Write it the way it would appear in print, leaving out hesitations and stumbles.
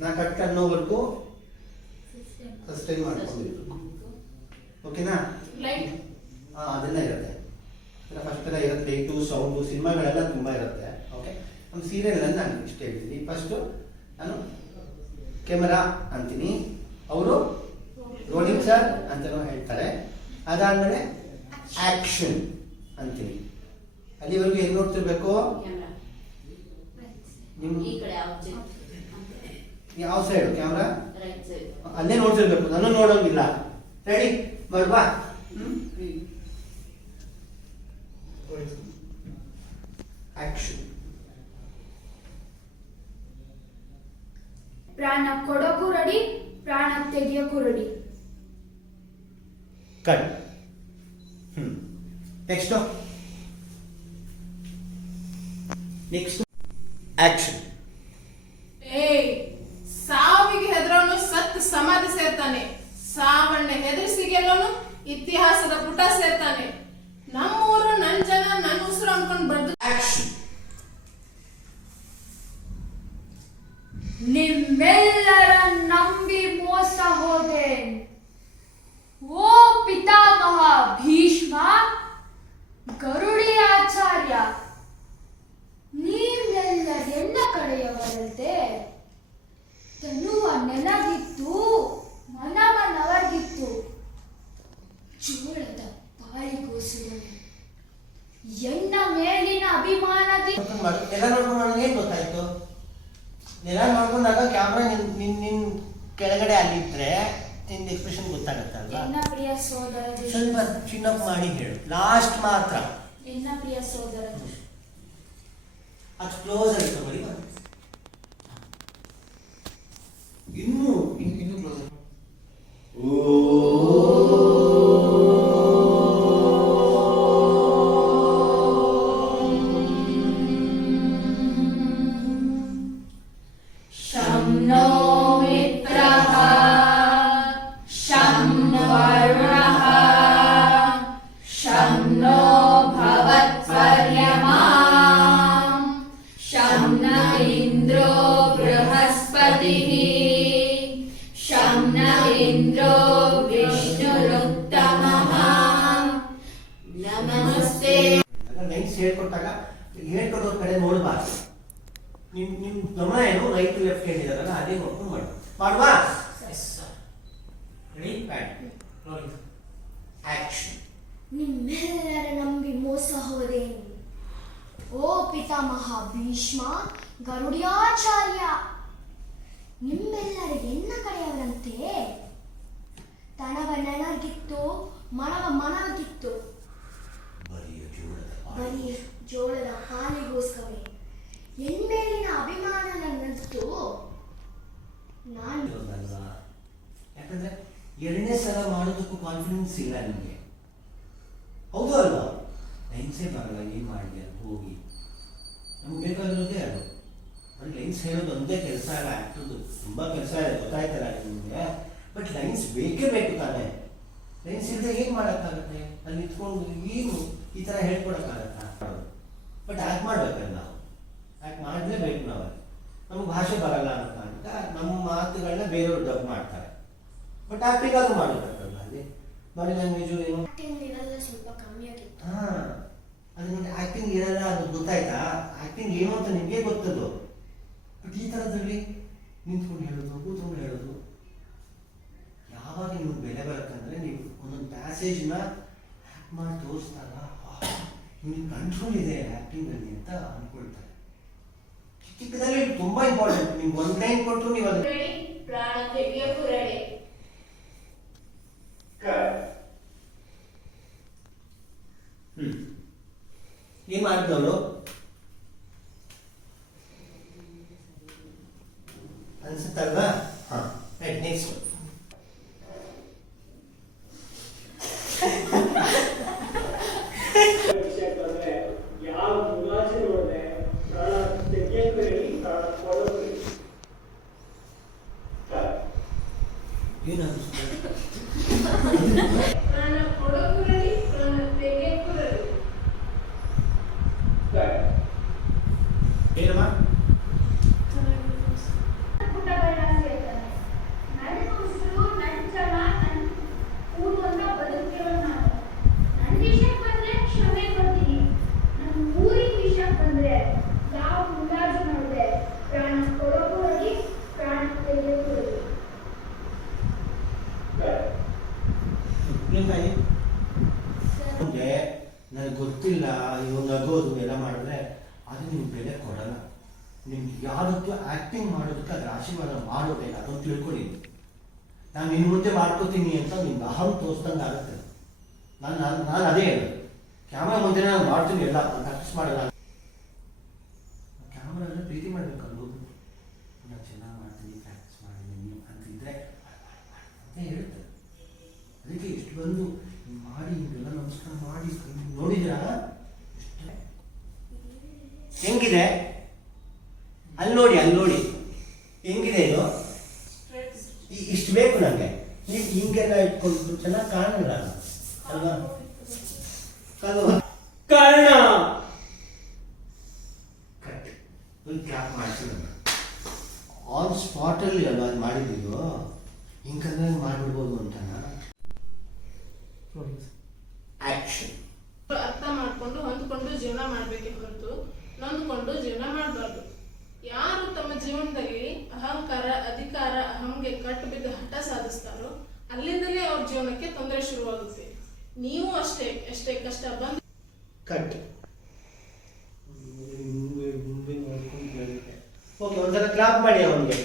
ನಾ cut ಅನ್ನೋವರೆಗೂ sustain ಮಾಡ್ಕೊಂಡಿದ್ದು. ಓಕೆನಾ? ಅದೆಲ್ಲ ಇರುತ್ತೆ. ಫಸ್ಟ್ ಎಲ್ಲ ಇರುತ್ತೆ, ಲೈಟು ಸೌಂಡು ಸಿನಿಮಾಗಳೆಲ್ಲ ತುಂಬ ಇರುತ್ತೆ. ಓಕೆ, ನಮ್ಮ ಸೀರಿಯಲಲ್ಲಿ ನಾನು ಇಷ್ಟ ಹೇಳ್ತೀನಿ. ಫಸ್ಟು ನಾನು ಕ್ಯಾಮರಾ ಅಂತೀನಿ, ಅವರು ರೋಲಿಂಗ್ ಸರ್ ಅಂತಲೂ ಹೇಳ್ತಾರೆ. ಅದಾದಮೇಲೆ ಆ್ಯಕ್ಷನ್ ಅಂತೀನಿ. ಅಲ್ಲಿವರೆಗೂ ಏನು ನೋಡ್ತಿರ್ಬೇಕು? ನಿಮ್ಮ ಯಾವ ಸೈಡು ಕ್ಯಾಮ್ರಾ ಅಲ್ಲೇ ನೋಡ್ತಿರ್ಬೇಕು, ನಾನು ನೋಡೋಂಗಿಲ್ಲ. ರೆಡಿ ಮಾಡ್ಬಾ? ಆಕ್ಷನ್. ಪ್ರಾಣ ಕೊಡೋಕು ರೆಡಿ, ಪ್ರಾಣ ತೆಗಿಯೋಕು ರೆಡಿ. ಕಟ್. Next action. ಸಾವಿಗೆ ಹೆದರೋನು ಸತ್ ಸಮಾಧಿ ಸೇರ್ತಾನೆ, ಸಾವಣ್ಣ ಹೆದರಿಸಿ ಗೆಲ್ಲೋನು ಇತಿಹಾಸದ ಪುಟ ಸೇರ್ತಾನೆ. ನಮ್ಮೂರು ನನ್ ಜನ ನನ್ನ ಉಸಿರು ಅನ್ಕೊಂಡು ಬರ್ದು. ಆಕ್ಷನ್. ನಿಮ್ಮೆಲ್ಲರ ನಂಬಿ ಮೋಸ ಹೋದೆ, ಓ ಪಿತಾಮಹ ಭೀಷ್ಮ ಗರುಡಿ ಆಚಾರ್ಯ. ನೀವೆಲ್ಲ ಎನ್ನ ಕಡೆಯವರಂತೆ, ತನುವ ನೆನಗಿತ್ತು, ಮನವನವರ್ಗಿತ್ತು. ಜೋಳದ ಪಾಳಿಗೋಸುಗಳು ಎನ್ನ ಮೇಲಿನ ಅಭಿಮಾನದಿ. ಎಲ್ಲ ನೋಡ್ಕೊಂಡು ನನಗೆ ಏನು ಗೊತ್ತಾಯ್ತು? ನೆಲ ನೋಡ್ಕೊಂಡಾಗ ಕ್ಯಾಮ್ರಾ ನಿನ್ ಕೆಳಗಡೆ ಅಲ್ಲಿದ್ರೆ ನಿನ್ನ ಎಕ್ಸ್ಪ್ರೆಷನ್ ಗೊತ್ತಾಗತ್ತಲ್ವಾ? ಎನ್ನ ಪ್ರಿಯ ಸೋದರ, ಸ್ವಲ್ಪ ಚಿನ್ನಪ್ ಮಾಡಿ ಹೇಳು, ಲಾಸ್ಟ್ ಮಾತ್ರ. ಎನ್ನ ಪ್ರಿಯ ಸೋದರ, ಅದು ಕ್ಲೋಸ್ ಆಯ್ತು ಬರೀ. ಇನ್ನೂ ಕ್ಲೋಸ್. ಹೇಳ್ಕೊಟ್ಟಾಗ ಹೇಳ್ಕೊಡೋರ್ ಕಡೆ ನೋಡಬಾರ್ದು. ನಿಮ್ ಗಮನ ಏನು ರೈಟ್ ಲೆಫ್ಟ್ ಹ್ಯಾಂಡ್ ಇದಾರಲ್ಲ ಅದೇ ನೋಡ್ಕೊಂಡು ಮಾಡುವಾ? ಆಕ್ಷನ್. ನಿಮ್ಮೆಲ್ಲರ ನಂಬಿ ಮೋಸ ಹೋದೆ, ಓ ಪಿತಾಮಹ ಭೀಷ್ಮ ಗರುಡಿಯಾಚಾರ್ಯ. ನಿಮ್ಮೆಲ್ಲರ ಎನ್ನ ಕಡೆಯವರಂತೆ, ತನವ ನೆನಗಿತ್ತು, ಮನವ ಮನವಾಗಿತ್ತು. ಬರೀ ಜೋಳದ ಹಾಲಿಗೋಸ್ಕರವೇ ಎನ್ಮೇಲಿನ ಅಭಿಮಾನ ನನ್ನದು. ನಾನು ಯಾಕಂದ್ರೆ ಎರಡನೇ ಸಲ ಮಾಡೋದಕ್ಕೂ ಕಾನ್ಫಿಡೆನ್ಸ್ ಇಲ್ಲ ನಿಮಗೆ, ಹೌದು ಅಲ್ವಾ? ಲೈನ್ಸೇ ಬರಲ್ಲ, ಏನು ಮಾಡಲಿ ಅಂತ ಹೋಗಿ ನಮ್ಗೆ ಬೇಕಾಗಿರೋದೇ ಅದು. ಬರೀ ಲೈನ್ಸ್ ಹೇಳೋದು ಒಂದೇ ಕೆಲಸ ಅಲ್ಲ, ಆ್ಯಕ್ಟರ್ದು ತುಂಬ ಕೆಲಸ ಇದೆ, ಗೊತ್ತಾಯ್ತಲ್ಲ ನಿಮಗೆ. ಬಟ್ ಲೈನ್ಸ್ ಬೇಕೇ ಬೇಕು ತಾನೇ. ಲೈನ್ಸ್ ಇಲ್ಲದೆ ಏನು ಮಾಡೋಕ್ಕಾಗತ್ತೆ? ಅಲ್ಲಿ ನಿಂತ್ಕೊಂಡು ಏನು ಈ ಥರ ಹೇಳ್ಕೊಡೋಕ್ಕಾಗತ್ತಾ? ಬಟ್ ಆ್ಯಕ್ಟ್ ಮಾಡ್ಬೇಕಲ್ಲ ನಾವು, ಆ್ಯಕ್ಟ್ ಮಾಡಲೇಬೇಕು ನಾವು. ನಮಗೆ ಭಾಷೆ ಬರಲ್ಲ ಅಂತ ನಮ್ಮ ಮಾತುಗಳನ್ನ ಬೇರೆಯವ್ರು ಡಬ್ ಮಾಡ್ತಾರೆ. ಬಟ್ ಆ್ಯಕ್ಟಿಂಗ್ ಅದು ಮಾಡಬೇಕಲ್ಲ, ಅಲ್ಲಿ ಬಾಡಿ ಲ್ಯಾಂಗ್ವೇಜು ಏನು ಸ್ವಲ್ಪ ಕಮ್ಮಿ ಆಗಿತ್ತು. ಹಾಂ, ಅದು ನಿಮಗೆ ಆ್ಯಕ್ಟಿಂಗ್ ಇರಲ್ಲ, ಅದು ಗೊತ್ತಾಯ್ತಾ? ಆ್ಯಕ್ಟಿಂಗ್ ಏನು ಅಂತ ನಿಮಗೆ ಗೊತ್ತದು. ಬಟ್ ಈ ಥರದಲ್ಲಿ ನಿಂತ್ಕೊಂಡು ಹೇಳೋದು, ಕೂತ್ಕೊಂಡು ಹೇಳೋದು, ಯಾವಾಗ ನಿಮ್ಗೆ ಬೆಲೆ ಬರುತ್ತಂದರೆ ನೀವು ಒಂದೊಂದು ಪ್ಯಾಸೇಜ್ನ ಆ್ಯಕ್ಟ್ ಮಾಡಿ ತೋರಿಸಿದಾಗ ನಿಮ್ಗೆ ಕಂಟ್ರೋಲ್ ಇದೆ ಆ್ಯಕ್ಟಿಂಗಲ್ಲಿ ಅಂತ ಅಂದ್ಕೊಳ್ತಾರೆ. ಚಿಕ್ಕದಾಗಿ ತುಂಬ ಇಂಪಾರ್ಟೆಂಟ್. ನಿಮ್ಗೆ ಒಂದು ಲೈನ್ ಕೊಟ್ಟರು ನೀವು ಅದು ಪ್ರಾಣ ತೆಗಿಯೋಕು ರೆಡಿ. ಏನು ಮಾಡಿದವಳು ಅನ್ಸುತ್ತಲ್ವಾ? ಹಾಂ, ರೈಟ್. ನೆಕ್ಸ್ಟ್ ಏನು ಪ್ರಾಣ ಕೊಡೋಕು ರೆಡಿ, ಪ್ರಾಣ ತೆಗಿಯೋಕು ರೆಡಿ. ಏನಮ್ಮ? ಪುಟ್ಟಗಳ್ನ ಬೇಕಾದ್ರೆ ಆಶೀರ್ವಾದ ಮಾಡೋದಿಲ್ಲ, ಅದೊಂದು ತಿಳ್ಕೊಳ್ಳಿ. ನಾನು ನಿನ್ನ ಮುಂದೆ ಮಾಡ್ಕೋತೀನಿ ಅಂತ ನಿಮ್ಗೆ ಅಹಂ ತೋರಿಸ್ದಂಗೆ ಆಗುತ್ತೆ. ನಾನು ಅದೇ ಹೇಳೋದು, ಕ್ಯಾಮ್ರಾ ಮುಂದೆ ನಾನು ಮಾಡ್ತೀನಿ ಎಲ್ಲ, ನಾನು ಪ್ರಾಕ್ಟೀಸ್ ಮಾಡಲ್ಲ. ಕ್ಯಾಮ್ರಾ ಎಲ್ಲ ಪ್ರೀತಿ ಮಾಡಬೇಕಲ್ಲ, ನಾನು ಚೆನ್ನಾಗಿ ಮಾಡ್ತೀನಿ, ಪ್ರಾಕ್ಟೀಸ್ ಮಾಡಿದ್ದೀನಿ ಅಂತಿದ್ರೆ ಅಂತ ಹೇಳುತ್ತೆ. ಅದಕ್ಕೆ ಇಷ್ಟು ಬಂದು ಮಾಡಿ ಹಿಂಗೆಲ್ಲ ನಮಸ್ಕಾರ ಮಾಡಿ ನೋಡಿದ್ರಾ ಹೆಂಗಿದೆ? ಅಲ್ಲಿ ನೋಡಿ ಹೆಂಗಿದೆ ಇದು? ಇಷ್ಟು ಬೇಕು ನನಗೆ. ನೀವು ಹಿಂಗೆಲ್ಲ ಇಟ್ಕೊಂಡು ಚೆನ್ನಾಗಿ ಕಾಣಲ್ಲ ಅಲ್ವಾ? ಕಾರಣ ಕಟ್ ಕ್ಲಾಪ್ ಮಾಡ್ತೀನಿ ಆನ್ ಸ್ಪಾಟಲ್ಲಿ ಅಲ್ವಾ ಅದು ಮಾಡಿದ್ದೀವೋ, ಹಿಂಗಂದ್ರೆ ಮಾಡಿಬಿಡ್ಬೋದು ಅಂತನಾ? ಆಕ್ಷನ್. ಅರ್ಥ ಮಾಡ್ಕೊಂಡು ಹೊಂದ್ಕೊಂಡು ಜೀವನ ಮಾಡ್ಬೇಕೆ ಹೊರತು ನೊಂದ್ಕೊಂಡು ಜೀವನ ಮಾಡಬಾರ್ದು. ಯಾರು ತಮ್ಮ ಜೀವನದಲ್ಲಿ ಅಹಂಕಾರ, ಅಧಿಕಾರ, ಅಹಂಗೆ ಕಟ್ಟು ಬಿದ್ದು ಹಠ ಸಾಧಿಸ್ತಾರೋ ಅಲ್ಲಿಂದಲೇ ಅವ್ರ ಜೀವನಕ್ಕೆ ತೊಂದರೆ ಶುರುವಾಗುತ್ತೆ. ನೀವು ಅಷ್ಟೇ, ಎಷ್ಟೇ ಕಷ್ಟ ಬಂದು ಕಟ್. ಓಕೆ, ಒಂದ್ಸಲ ಕ್ಲಾಪ್ ಮಾಡಿ ಅವನಿಗೆ.